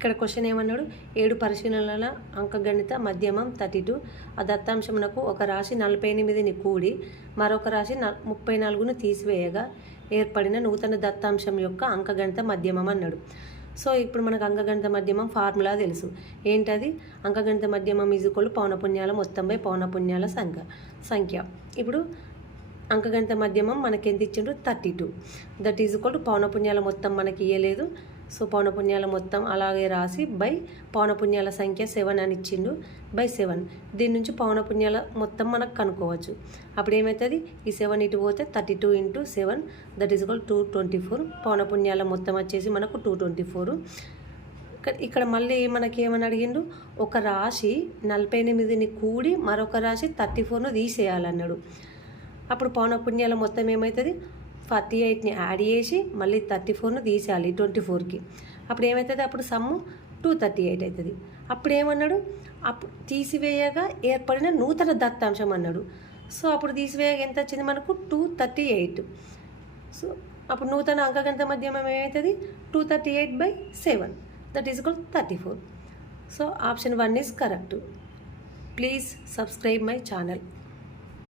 ఇక్కడ క్వశ్చన్ ఏమన్నాడు, 7 పరిశీలనల అంకగణిత మధ్యమం 32 ఆ దత్తాంశమునకు ఒక రాశి 48ని కూడి మరొక రాశి 34ను తీసివేయగా ఏర్పడిన నూతన దత్తాంశం యొక్క అంకగణిత మధ్యమం అన్నాడు. సో ఇప్పుడు మనకు అంకగణిత మధ్యమం ఫార్ములా తెలుసు. ఏంటది? అంకగణిత మధ్యమం ఈజ్ఈక్వల్ పౌనపున్యాల మొత్తం బై పౌనపున్యాల సంఖ్య. ఇప్పుడు అంకగణిత మధ్యమం మనకి ఎంత ఇచ్చిండ్రు? 32. దట్ ఈజ్ఈక్వల్ పౌనపున్యాల మొత్తం మనకి ఇవ్వలేదు. సో పౌనపున్యాల మొత్తం అలాగే రాసి బై పౌనపున్యాల సంఖ్య 7 అని ఇచ్చిండు బై 7. దీని నుంచి పౌనపున్యాల మొత్తం మనకు కనుక్కోవచ్చు. అప్పుడు ఏమవుతుంది? ఈ 7 ఇటు పోతే 32 × 7 దట్ ఈజ్ ఈక్వల్ 224. పౌనపున్యాల మొత్తం వచ్చేసి మనకు 224. ఇక్కడ మళ్ళీ మనకి ఏమని అడిగిండు? ఒక రాశి 48ని కూడి మరొక రాశి 34ను తీసేయాలన్నాడు. అప్పుడు పౌనపున్యాల మొత్తం ఏమవుతుంది? 48ని యాడ్ చేసి మళ్ళీ 34ను తీసేయాలి 24కి. అప్పుడు ఏమవుతుంది? అప్పుడు సమ్ము 238 అవుతుంది. అప్పుడు ఏమన్నాడు? అప్పుడు తీసివేయగా ఏర్పడిన నూతన దత్తాంశం అన్నాడు. సో అప్పుడు తీసివేయగా ఎంత వచ్చింది మనకు? 238. సో అప్పుడు నూతన అంకగణిత మధ్యమం ఏమవుతుంది? 238/7 that is equal 34. So option 1 is correct. Please subscribe my channel.